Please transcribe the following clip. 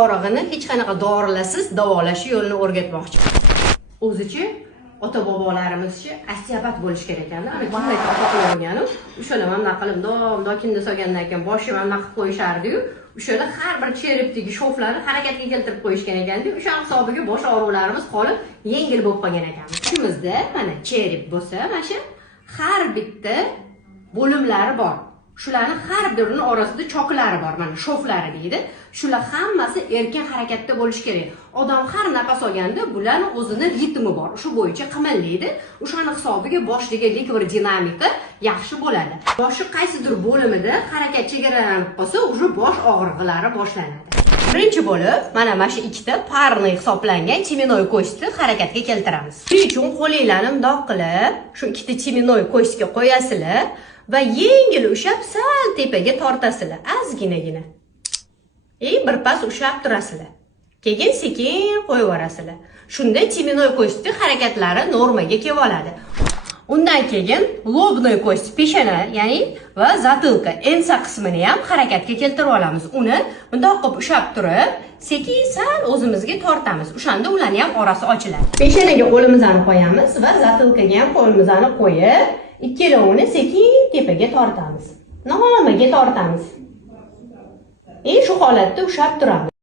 og'rig'ini hech qanaqa dorilarsiz davolash yo'lini o'rgatmoqchi. O'zichi ota-bobolarimizchi osteopat bo'lish kerak ekanda. Ana kimlar ota bo'lganu, o'shalar mana qilib dom kinda solgandan keyin boshim mana qilib qo'yishardi-yu, o'shalar har bir cherepdagi shoflarni harakatga keltirib qo'yishgan ekan-da. O'sha hisobiga bosh og'riqlarimiz qolib yengil bo'lib qolgan ekan. Shimizda mana cherep bo'lsa, mana shu har bitta bo'limlari bor. Shularning har birining orasida choklari bor, mana shoflari deydi. Shular hammasi erkin harakatda bo'lish kerak. Odam har nafas olganda bularning o'zining ritmi bor. Shu bo'yicha qimirlaydi. O'shaning hisobiga boshdagidek bir dinamika yaxshi bo'ladi. Boshi qaysidir bo'limida harakat chegaralanib qolsa, o'sha bosh og'riqlari boshlanadi. Birinchi bo'lib, mana shu ikkita parni hisoblangan chiminoy ko'shni harakatga keltiramiz. Shuning uchun qo'linglarni mundoq qilib, shu ikkita chiminoy ko'shga qo'yasizlar va yengil ushlab sal tepaga tortasizlar, ozginagina. Bir pas ushlab turasizlar. Keyin sekin qo'yib yuborasizlar. Shunda chiminoy ko'shni harakatlari normaga kelib oladi. Undan keyin lobnoy ko'st, peshana, ya'ni va zatilka, ensa qismini ham harakatga keltirib olamiz. Uni bundoq qilib ushlab turib, sekin sal o'zimizga tortamiz. O'shanda ularning ham orasi ochiladi. Peshanaga qo'limizni qo'yamiz va zatilkaga ham qo'limizni qo'yib, ikkalovini sekin tepaga tortamiz. Normaga tortamiz. Shu holatda ushlab turamiz.